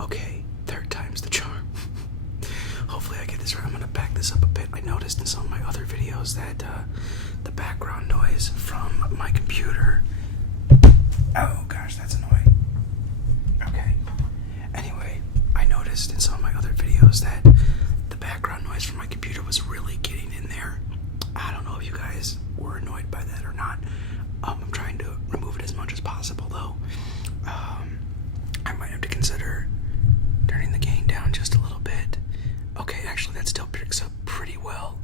Okay, third time's the charm. Hopefully I get this right. I'm gonna back this up a bit. I noticed in some of my other videos that the background noise from my computer. Oh gosh, that's annoying. Okay. Anyway, I noticed in some of my other videos that the background noise from my computer was really getting in there. I don't know if you guys were annoyed by that or not. I'm trying to remove it as much as possible though. I might have to consider turning the gain down just a little bit. Okay, actually that still picks up pretty well.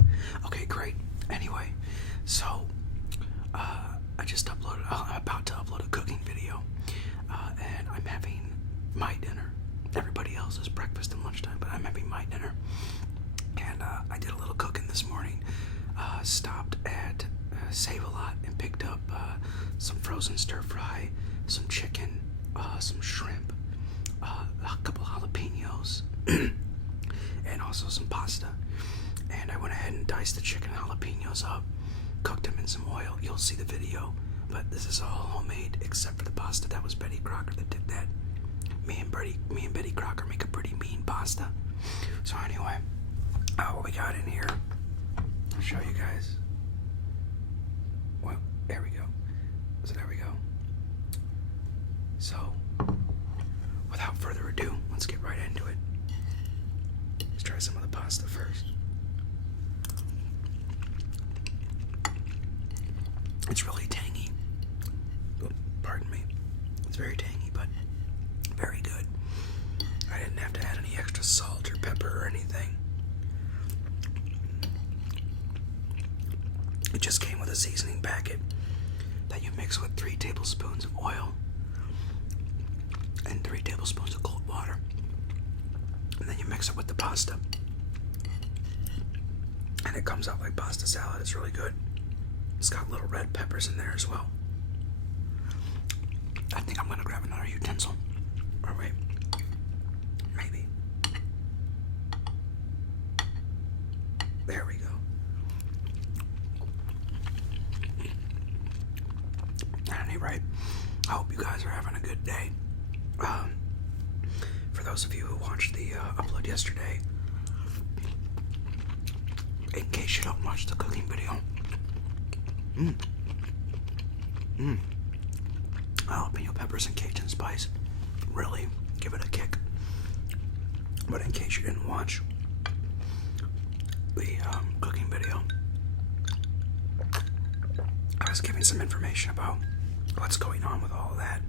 Okay, great. Anyway, so I just uploaded, I'm about to upload a cooking video, and I'm having my dinner. Everybody else is breakfast and lunchtime, but I'm having my dinner. And I did a little cooking this morning. Stopped at Save-A-Lot and picked up some frozen stir fry, some chicken, some shrimp, a couple jalapenos, and also some pasta. And I went ahead and diced the chicken and jalapenos up, cooked them in some oil. You'll see the video, but this is all homemade except for the pasta. That was Betty Crocker that did that. Me and Betty Crocker make a pretty mean pasta. So anyway, what we got in here, I'll show you guys. Well, there we go. So there we go. So, without further ado, let's get right into it. Let's try some of the pasta first. It's really tangy. Oh, pardon me. It's very tangy, but very good. I didn't have to add any extra salt or pepper or anything. It just came with a seasoning packet that you mix with 3 tablespoons of oil and 3 tablespoons of cold water. And then you mix it with the pasta. And it comes out like pasta salad. It's really good. It's got little red peppers in there as well. I think I'm going to grab another utensil. Or wait. Maybe. There we go. At any rate, I hope you guys are having a good day. For those of you who watched the upload yesterday, in case you don't watch the cooking video, jalapeno peppers and Cajun spice really give it a kick. But in case you didn't watch the cooking video, I was giving some information about what's going on with all of that.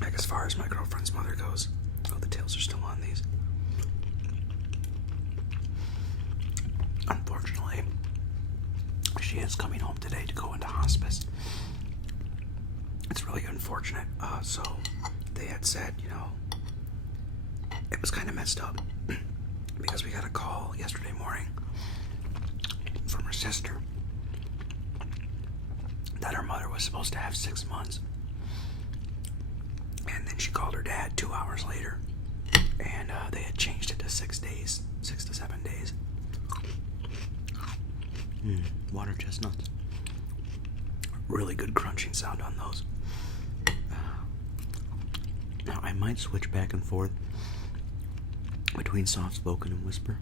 Like as far as my girlfriend's mother goes. Oh, the tails are still on these. Unfortunately, she is coming home today to go into hospice. It's really unfortunate. So they had said, you know, it was kind of messed up because we got a call yesterday morning from her sister that her mother was supposed to have 6 months. And then she called her dad 2 hours later, and they had changed it to 6 days, 6 to 7 days. Water chestnuts. Really good crunching sound on those. Now I might switch back and forth between soft spoken and whisper,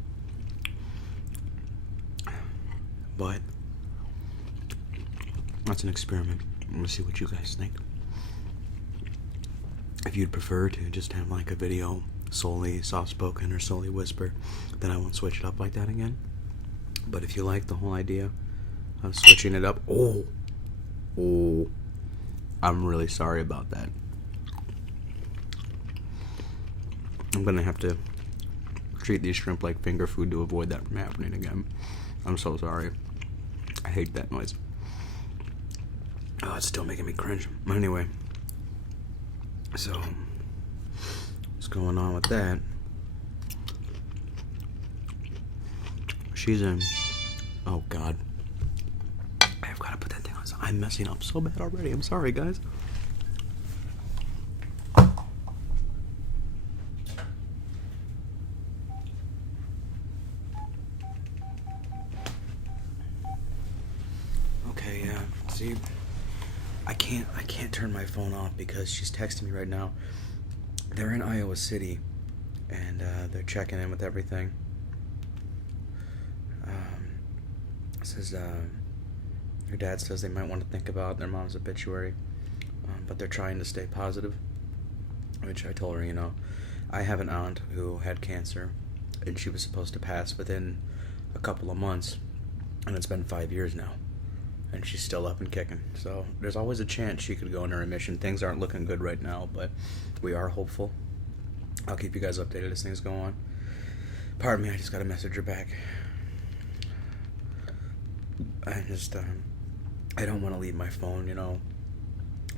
but that's an experiment. I'm gonna see what you guys think. If you'd prefer to just have like a video solely soft-spoken or solely whisper, then I won't switch it up like that again. But if you like the whole idea of switching it up, I'm really sorry about that. I'm gonna have to treat these shrimp like finger food to avoid that from happening again. I'm so sorry. I hate that noise. Oh, it's still making me cringe. But anyway. So, what's going on with that? She's in. Oh, God. I've got to put that thing on. I'm messing up so bad already. I'm sorry, guys. Okay, yeah. See, I can't turn my phone off because she's texting me right now they're in Iowa City, and they're checking in with everything. Says her dad says they might want to think about their mom's obituary, but they're trying to stay positive, which I told her, I have an aunt who had cancer, and she was supposed to pass within a couple of months, and it's been 5 years now, and she's still up and kicking. So there's always a chance she could go into remission. Things aren't looking good right now, but we are hopeful. I'll keep you guys updated as things go on. Pardon me, I just got to message her back. I don't want to leave my phone,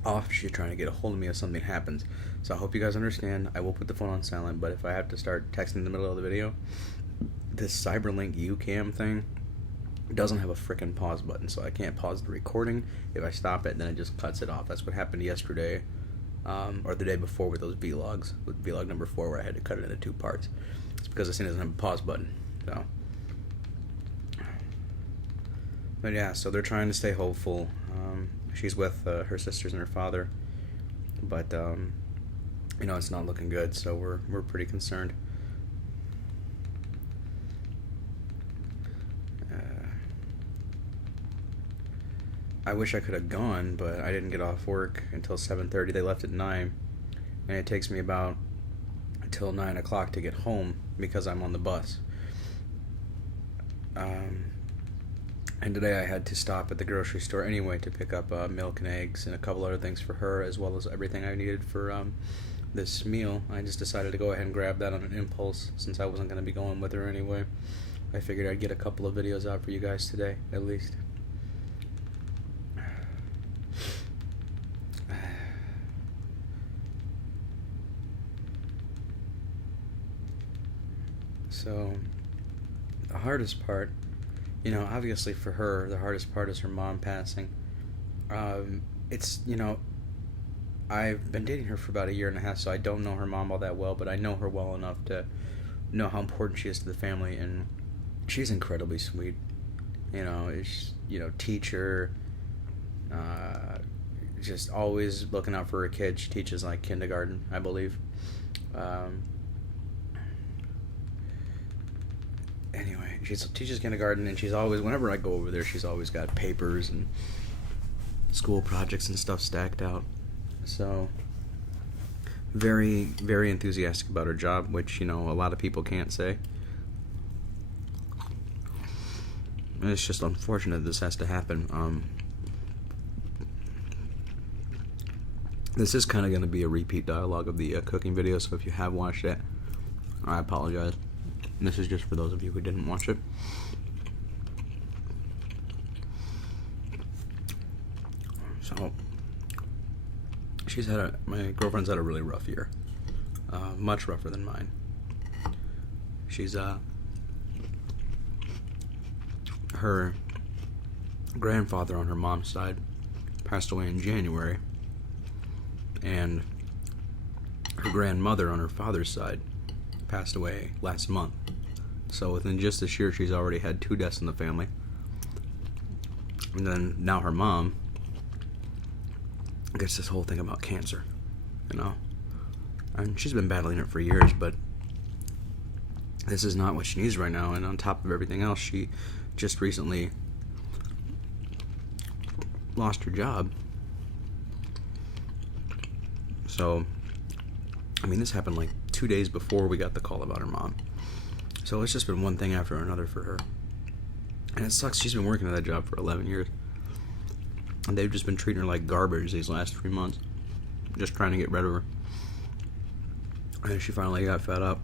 off if she's trying to get a hold of me if something happens. So I hope you guys understand. I will put the phone on silent, but if I have to start texting in the middle of the video, this Cyberlink UCam thing doesn't have a freaking pause button, so I can't pause the recording. If I stop it, then it just cuts it off. That's what happened yesterday, or the day before with those vlogs, with vlog number 4, where I had to cut it into 2 parts. It's because this thing doesn't have a pause button. So, but yeah, so they're trying to stay hopeful. She's with her sisters and her father, but it's not looking good. So we're pretty concerned. I wish I could have gone, but I didn't get off work until 7:30. They left at 9, and it takes me about until 9 o'clock to get home because I'm on the bus. And today I had to stop at the grocery store anyway to pick up milk and eggs and a couple other things for her, as well as everything I needed for this meal. I just decided to go ahead and grab that on an impulse since I wasn't going to be going with her anyway. I figured I'd get a couple of videos out for you guys today, at least. So, the hardest part, obviously for her, the hardest part is her mom passing. It's, I've been dating her for about 1.5 years, so I don't know her mom all that well, but I know her well enough to know how important she is to the family, and she's incredibly sweet. Teacher, just always looking out for her kids. She teaches, kindergarten, I believe. Anyway, she teaches kindergarten, and she's always, whenever I go over there, she's always got papers and school projects and stuff stacked out. So, very, very enthusiastic about her job, which, a lot of people can't say. And it's just unfortunate this has to happen. This is kind of going to be a repeat dialogue of the cooking video, so if you have watched it, I apologize. This is just for those of you who didn't watch it. So, my girlfriend's had a really rough year. Much rougher than mine. She's, her grandfather on her mom's side passed away in January. And her grandmother on her father's side passed away last month. So within just this year, she's already had 2 deaths in the family. And then now her mom gets this whole thing about cancer, And she's been battling it for years, but this is not what she needs right now. And on top of everything else, she just recently lost her job. So, this happened 2 days before we got the call about her mom. So it's just been one thing after another for her. And it sucks. She's been working at that job for 11 years. And they've just been treating her like garbage these last 3 months. Just trying to get rid of her. And she finally got fed up.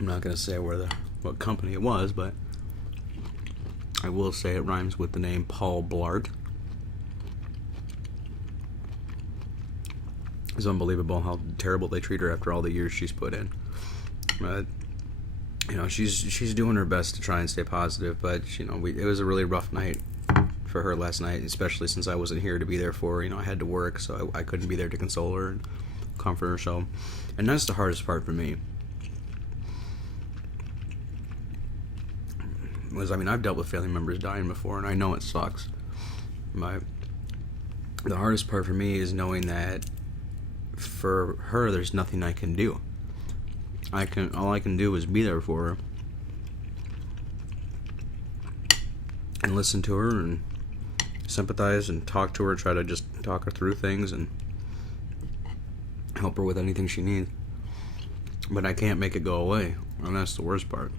I'm not going to say what company it was, but I will say it rhymes with the name Paul Blart. It's unbelievable how terrible they treat her after all the years she's put in. But, she's doing her best to try and stay positive, but, it was a really rough night for her last night, especially since I wasn't here to be there for her. I had to work, so I couldn't be there to console her and comfort her, so. And that's the hardest part for me. I've dealt with family members dying before, and I know it sucks. But the hardest part for me is knowing that for her, there's nothing I can do. All I can do is be there for her and listen to her and sympathize and talk to her, try to just talk her through things and help her with anything she needs. But I can't make it go away, and that's the worst part.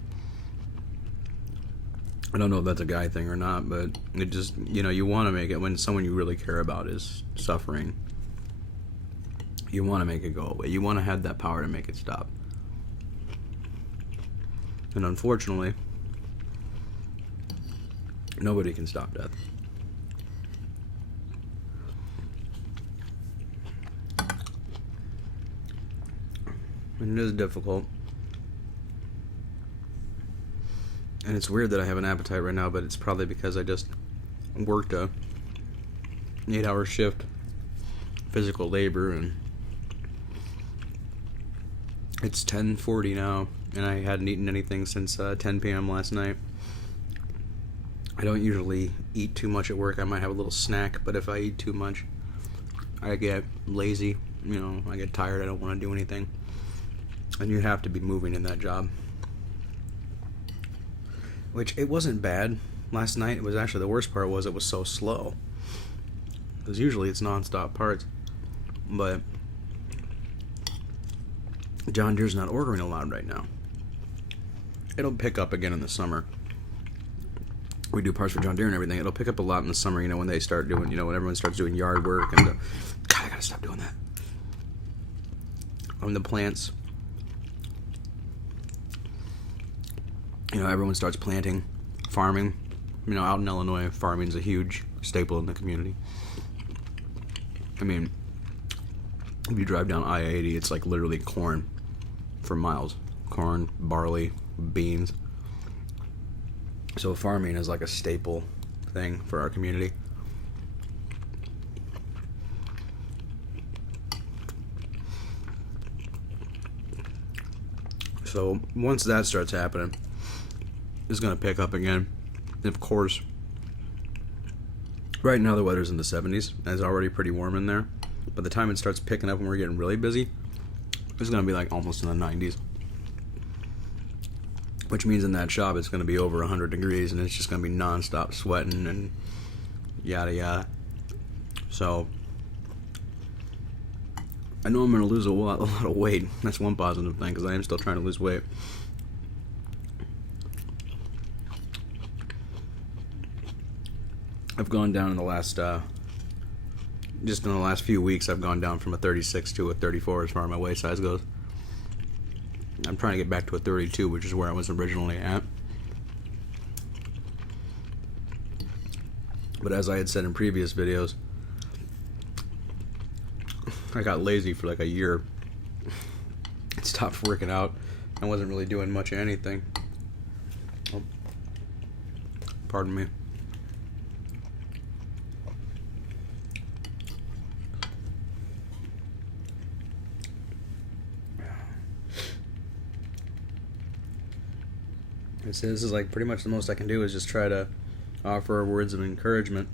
I don't know if that's a guy thing or not, but it just, you want to make it when someone you really care about is suffering. You want to make it go away. You want to have that power to make it stop. And unfortunately, nobody can stop death. And it is difficult. And it's weird that I have an appetite right now, but it's probably because I just worked a 8-hour shift, physical labor, and it's 10:40 now, and I hadn't eaten anything since 10 p.m. last night. I don't usually eat too much at work. I might have a little snack, but if I eat too much, I get lazy. I get tired. I don't want to do anything. And you have to be moving in that job. Which, it wasn't bad last night. It was actually, the worst part was it was so slow. Because usually it's non-stop parts. But John Deere's not ordering a lot right now. It'll pick up again in the summer. We do parts for John Deere and everything. It'll pick up a lot in the summer, when they start doing, when everyone starts doing yard work. And God, I gotta stop doing that. On the plants. Everyone starts planting, farming. Out in Illinois, farming's a huge staple in the community. I mean, if you drive down I-80, it's like literally corn for miles. Corn, barley, beans. So farming is like a staple thing for our community. So once that starts happening, it's going to pick up again. And of course, right now the weather's in the 70s, and it's already pretty warm in there. By the time it starts picking up and we're getting really busy, it's going to be like almost in the 90s. Which means in that shop it's going to be over 100 degrees, and it's just going to be non-stop sweating and yada yada. So I know I'm going to lose a lot of weight. That's one positive thing, because I am still trying to lose weight. I've gone down in the last, just in the last few weeks, I've gone down from a 36 to a 34 as far as my waist size goes. I'm trying to get back to a 32, which is where I was originally at. But as I had said in previous videos, I got lazy for like a year. I stopped working out. I wasn't really doing much of anything. Oh, pardon me. This is like pretty much the most I can do is just try to offer words of encouragement.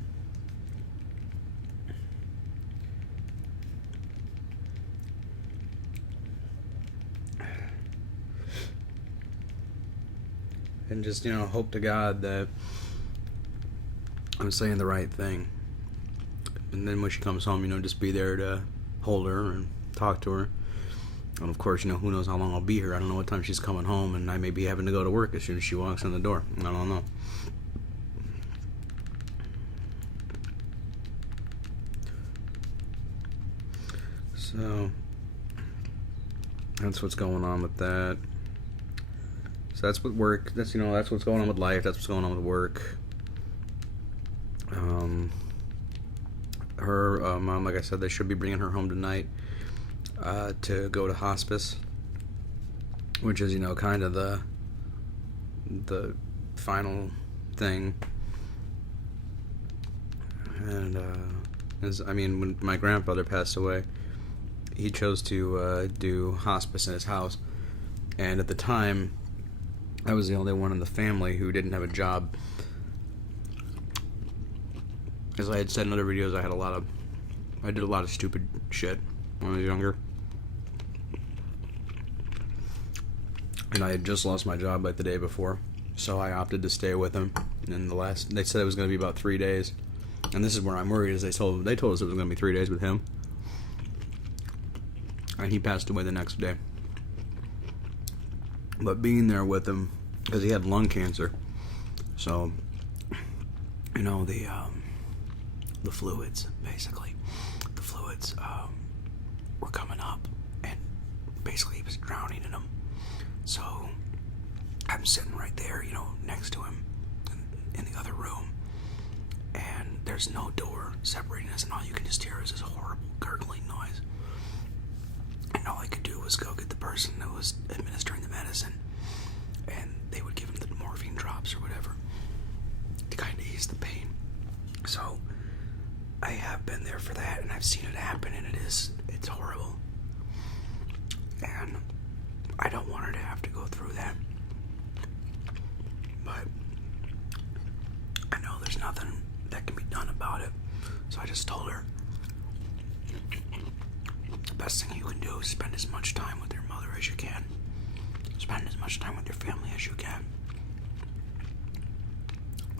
And just, hope to God that I'm saying the right thing. And then when she comes home, just be there to hold her and talk to her. And of course, who knows how long I'll be here. I don't know what time she's coming home, and I may be having to go to work as soon as she walks in the door. I don't know. So that's what's going on with that. So that's with work. That's that's what's going on with life. That's what's going on with work. Her mom, like I said, they should be bringing her home tonight to go to hospice, which is kind of the final thing. And when my grandfather passed away, he chose to do hospice in his house, and at the time I was the only one in the family who didn't have a job. As I had said in other videos, I did a lot of stupid shit when I was younger. And I had just lost my job like the day before, so I opted to stay with him. And they said it was going to be about 3 days. And this is where I'm worried, is they told us it was going to be 3 days with him. And he passed away the next day. But being there with him, because he had lung cancer, so, you know, the fluids, basically, the fluids were coming up, and basically he was drowning in them. So I'm sitting right there, you know, next to him in the other room, and there's no door separating us, and all you can just hear is this horrible gurgling noise. And all I could do was go get the person who was administering the medicine, and they would give him the morphine drops or whatever to kind of ease the pain. So I have been there for that, and I've seen it happen, and it's horrible. And I don't want her to have to go through that. But I know there's nothing that can be done about it. So I just told her, the best thing you can do is spend as much time with your mother as you can. Spend as much time with your family as you can.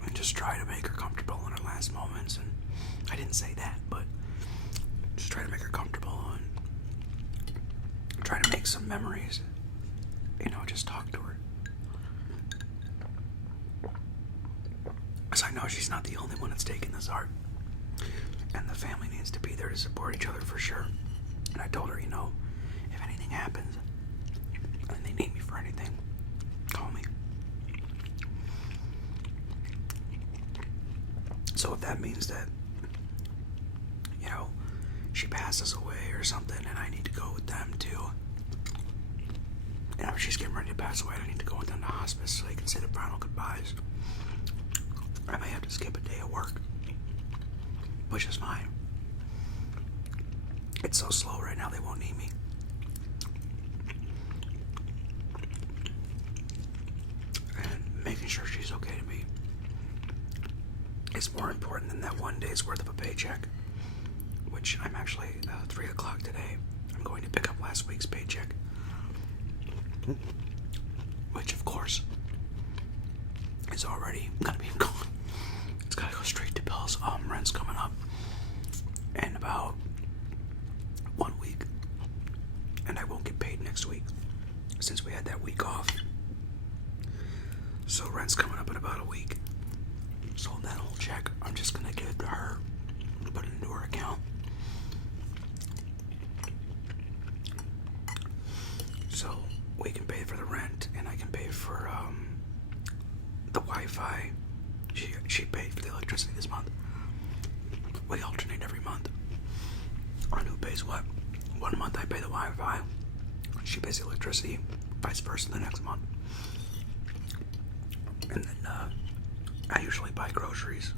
And just try to make her comfortable in her last moments. And I didn't say that, but just try to make her comfortable and try to make some memories. You know, just talk to her. Because I know she's not the only one that's taking this art. And the family needs to be there to support each other for sure. And I told her, you know, if anything happens and they need me for anything, call me. So if that means that, you know, she passes away or something and I need to go with them too. You know, if she's getting ready to pass away, I need to go with them to hospice so they can say the final goodbyes. I may have to skip a day of work, which is fine. It's so slow right now, they won't need me. And making sure she's okay to me is more important than that 1 day's worth of a paycheck, which I'm actually, 3 o'clock today, I'm going to pick up last week's paycheck. Which, of course, is already gonna be gone. It's gotta go straight to bills. Rent's coming up in about 1 week, and I won't get paid next week since we had that week off. So rent's coming up in about a week. So that whole check, I'm just gonna give it to her, put it into her account. So we can pay for the rent, and I can pay for the Wi-Fi. She paid for the electricity this month. We alternate every month on who pays what. 1 month I pay the Wi-Fi, she pays the electricity, vice versa the next month. And then I usually buy groceries,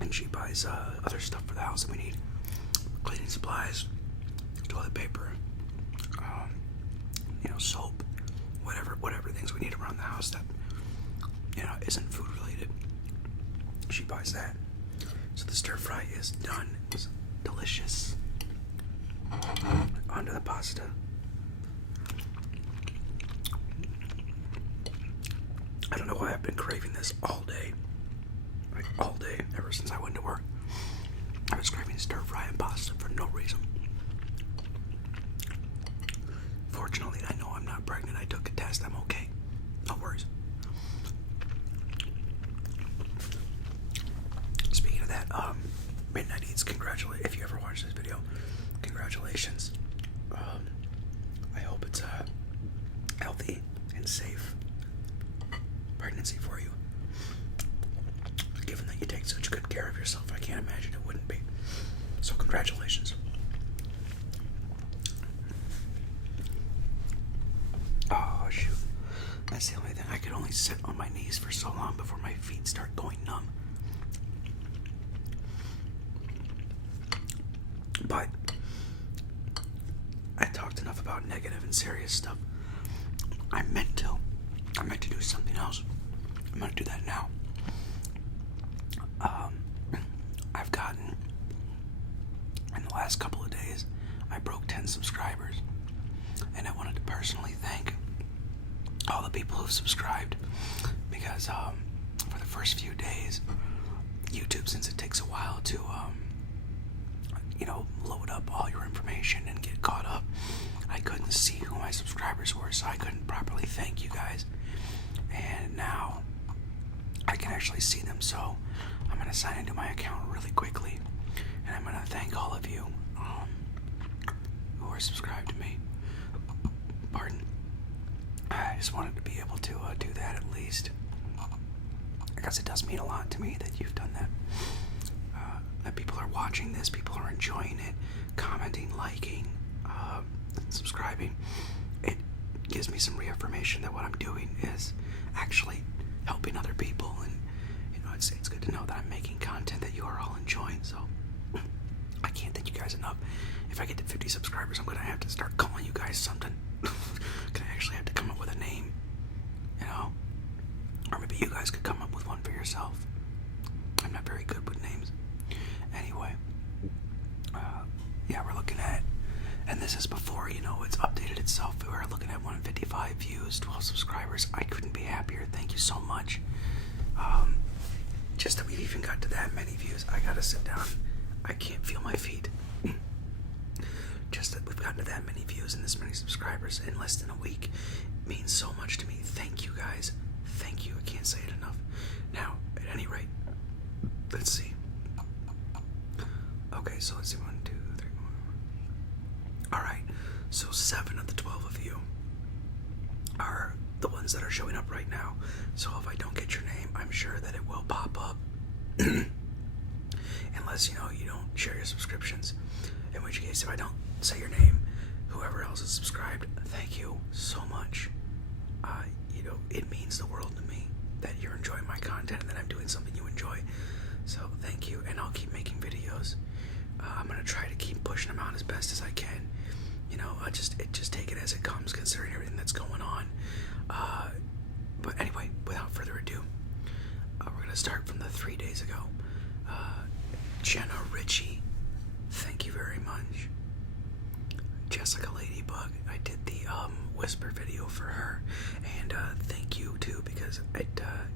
and she buys other stuff for the house that we need. Cleaning supplies, toilet paper, you know, soap, whatever things we need around the house that, you know, isn't food related. She buys that. So the stir fry is done. It's delicious. Onto the pasta. I don't know why I've been craving this all day. Like all day, ever since I went to work. I was craving stir fry and pasta for no reason. Fortunately, I know I'm not pregnant. I took a test. I'm okay. No worries. Speaking of that, Midnight Eats, if you ever watch this video, congratulations. I hope it's a healthy and safe pregnancy for you. Given that you take such good care of yourself, I can't imagine it wouldn't be. So congratulations. Oh shoot, that's the only thing. I could only sit on my knees for so long before my feet start going numb. But I talked enough about negative and serious stuff. I meant to do something else. I'm gonna do that now. I've gotten, in the last couple of 10 subscribers. And I wanted to personally thank all the people who've subscribed, because for the first few days, YouTube, since it takes a while to load up all your information and get caught up, I couldn't see who my subscribers were, so I couldn't properly thank you guys. And now I can actually see them, so I'm going to sign into my account really quickly, and I'm going to thank all of you who are subscribed to me. Pardon. I just wanted to be able to do that at least, because it does mean a lot to me that you've done that. That people are watching this, people are enjoying it, commenting, liking, subscribing. It gives me some reaffirmation that what I'm doing is actually helping other people, and it's good to know that I'm making content that you are all enjoying. So I can't thank you guys enough. If I get to 50 subscribers, I'm gonna have to start calling you guys something. Gonna actually have to come up with a name, or maybe you guys could come up with one for yourself. I'm not very good with names. Anyway, we're looking at, and this is before it's updated itself. We were looking at 155 views, 12 subscribers. I couldn't be happier. Thank you so much. Just that we've even got to that many views, I gotta sit down. I can't feel my feet. Just that we've gotten to that many views and this many subscribers in less than a week means so much to me. Thank you guys. Thank you. I can't say it enough. Now, at any rate, let's see. Okay, so let's see. 1, 2, 3, 4. Alright, so 7 of the 12 of you are the ones that are showing up right now. So if I don't get your name, I'm sure that it will pop up. Unless, you don't share your subscriptions. In which case, if I don't say your name, whoever else is subscribed, thank you so much. It means the world to me that you're enjoying my content and that I'm doing something you enjoy. So thank you, and I'll keep making videos. I'm gonna try to keep pushing them out as best as I can. Just take it as it comes, considering everything that's going on. But anyway, without further ado, we're gonna start from the 3 days ago. Jenna Ritchie, thank you very much. Jessica Ladybug, I did the whisper video for her, and thank you too, because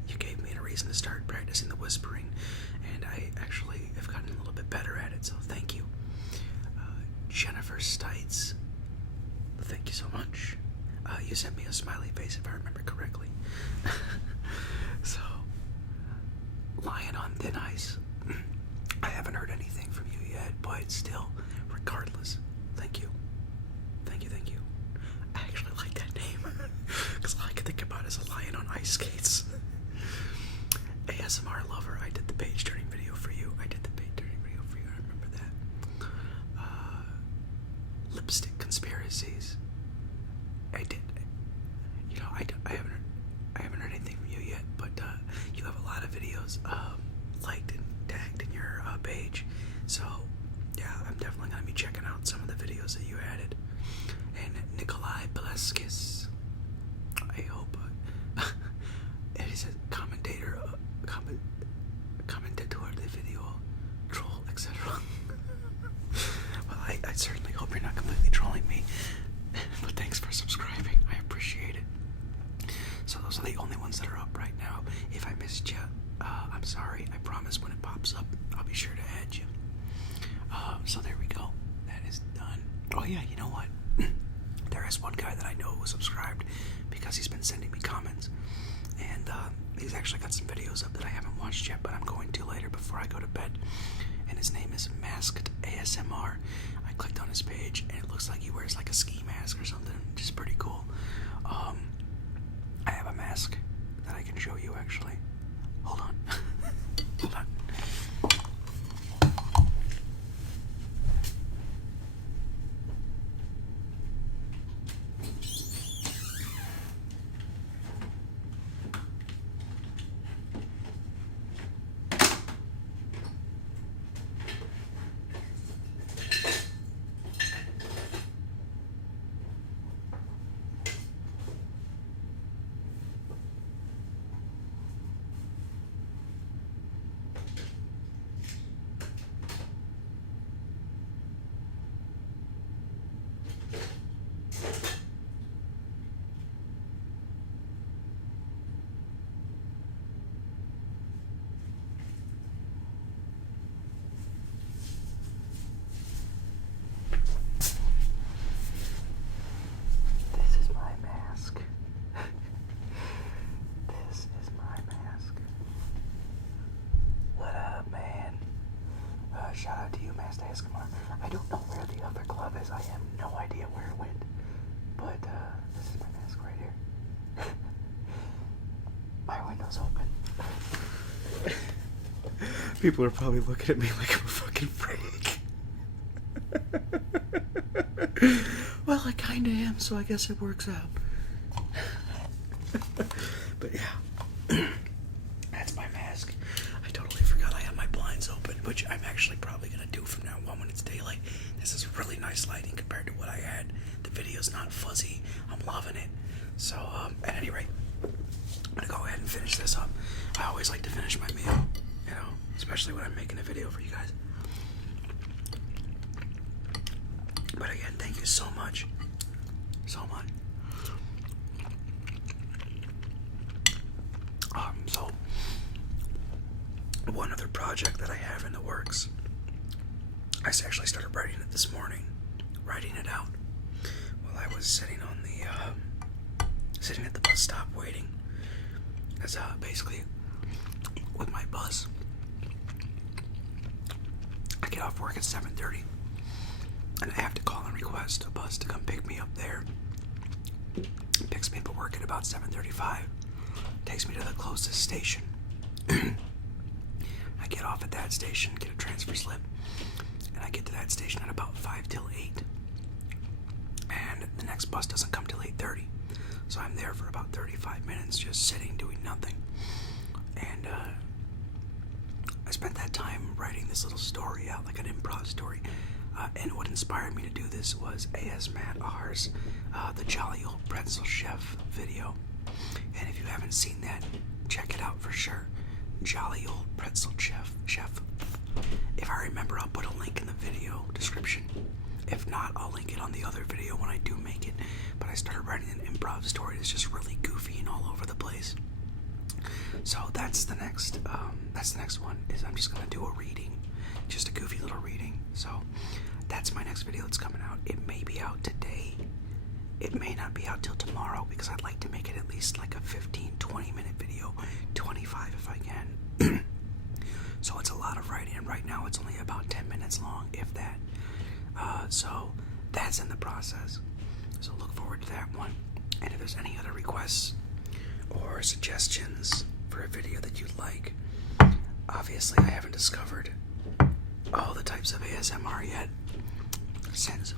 you gave me a reason to start practicing the whispering, and I actually have gotten a little bit better at it, so thank you. Jennifer Stites, thank you so much. You sent me a smiley face if I remember correctly. So, Lion on Thin Ice, I haven't heard anything from you yet, but still, regardless, thank you. Thank you. I actually like that name, because all I can think about is a lion on ice skates. ASMR Lover, I did the page turning video for you. I remember that. Lipstick Conspiracies, I did. I haven't heard anything from you yet, but you have a lot of videos liked and tagged in your page. So yeah, I'm definitely gonna be checking out some of the videos that you added. And Nikolai Beleskis, I hope it is a commentator, commentator de video, troll, etc. Well, I certainly hope you're not completely trolling me, but thanks for subscribing. I appreciate it. So those are the only ones that are up right now. If I missed you, I'm sorry. I promise when it pops up, I'll be sure to add you. So there we go. That is done. Oh yeah, you know what? There is one guy that I know who was subscribed because he's been sending me comments, and he's actually got some videos up that I haven't watched yet, but I'm going to later before I go to bed. And his name is Masked ASMR. I clicked on his page, and it looks like he wears like a ski mask or something, which is pretty cool. I have a mask that I can show you actually. Hold on. Hold on. People are probably looking at me like I'm a fucking freak. Well, I kinda am, so I guess it works out. But yeah, that's my mask. I totally forgot I had my blinds open, which I'm actually probably gonna do from now on when it's daylight. This is really nice lighting compared to what I had. The video's not fuzzy. I'm loving it. So, at any rate, I'm gonna go ahead and finish this up. I always like to finish my meal, you know, especially when I'm making a video for you guys. But again, thank you so much. So much. So, one other project that I have in the works, I actually started writing it this morning, writing it out while I was sitting on the, sitting at the bus stop waiting. As basically, with my bus, I get off work at 7:30, and I have to call and request a bus to come pick me up there. It picks me up at work at about 7:35. Takes me to the closest station. I get off at that station, get a transfer slip, and I get to that station at about 5 till 8. And the next bus doesn't come till 8:30. So I'm there for about 35 minutes just sitting, doing nothing. And I spent that time writing this little story out, like an improv story. And what inspired me to do this was ASMRtists, the Jolly Old Pretzel Chef video. And if you haven't seen that, check it out for sure. Jolly Old Pretzel Chef. If I remember, I'll put a link in the video description. If not, I'll link it on the other video when I do make it. But I started writing an improv story that's just really goofy and all over the place. So that's the next one, is I'm just gonna do a reading. Just a goofy little reading. So that's my next video that's coming out. It may be out today. It may not be out till tomorrow because I'd like to make it at least like a 15-20 minute video, 25 if I can. So it's a lot of writing, and right now it's only about 10 minutes long, if that. So that's in the process. So look forward to that one. And if there's any other requests or suggestions for a video that you'd like, obviously I haven't discovered all the types of ASMR yet, since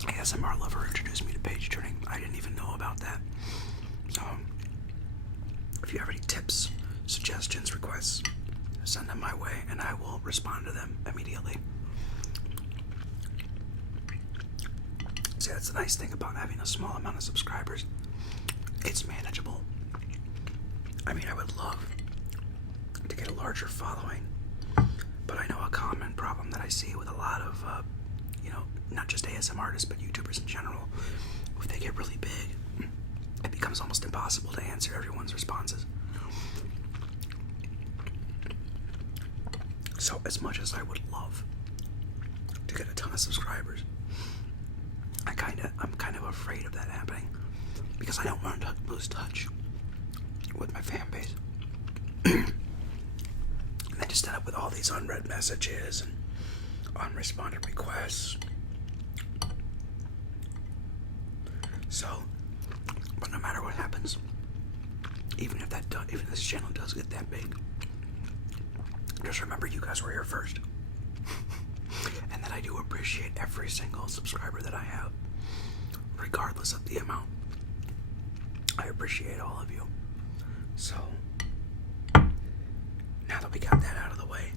ASMR Lover introduced me to page turning. I didn't even know about that. So, if you have any tips, suggestions, requests, send them my way and I will respond to them immediately. See, that's the nice thing about having a small amount of subscribers. It's manageable. I mean, I would love to get a larger following, but I know a common problem that I see with a lot of not just ASMRtists, but YouTubers in general. If they get really big, it becomes almost impossible to answer everyone's responses. So as much as I would love to get a ton of subscribers, I'm kind of afraid of that happening because I don't want to lose touch with my fan base. And then just end up with all these unread messages and unresponded requests. So, but no matter what happens, even if this channel does get that big, just remember you guys were here first. And that I do appreciate every single subscriber that I have, regardless of the amount. I appreciate all of you. So, now that we got that out of the way,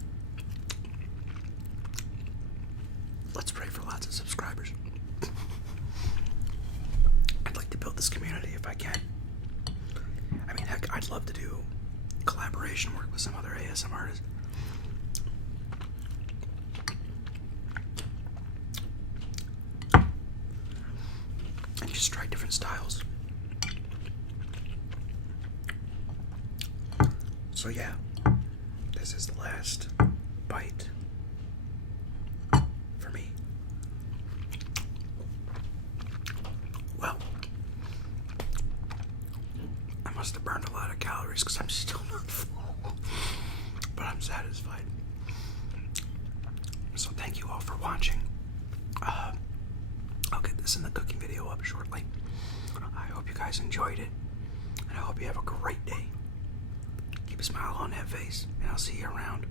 let's pray for lots of subscribers. I'd like to build this community if I can. I mean, heck, I'd love to do collaboration work with some other ASMRtists. And just try different styles. So yeah, this is the last bite for me. Well, I must have burned a lot of calories because I'm still not full, but I'm satisfied. So thank you all for watching. I'll get this in the cooking video up shortly. I hope you guys enjoyed it, and I hope you have a great day. Keep a smile on that face, and I'll see you around.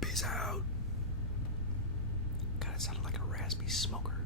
Peace out. God, it sounded like a raspy smoker.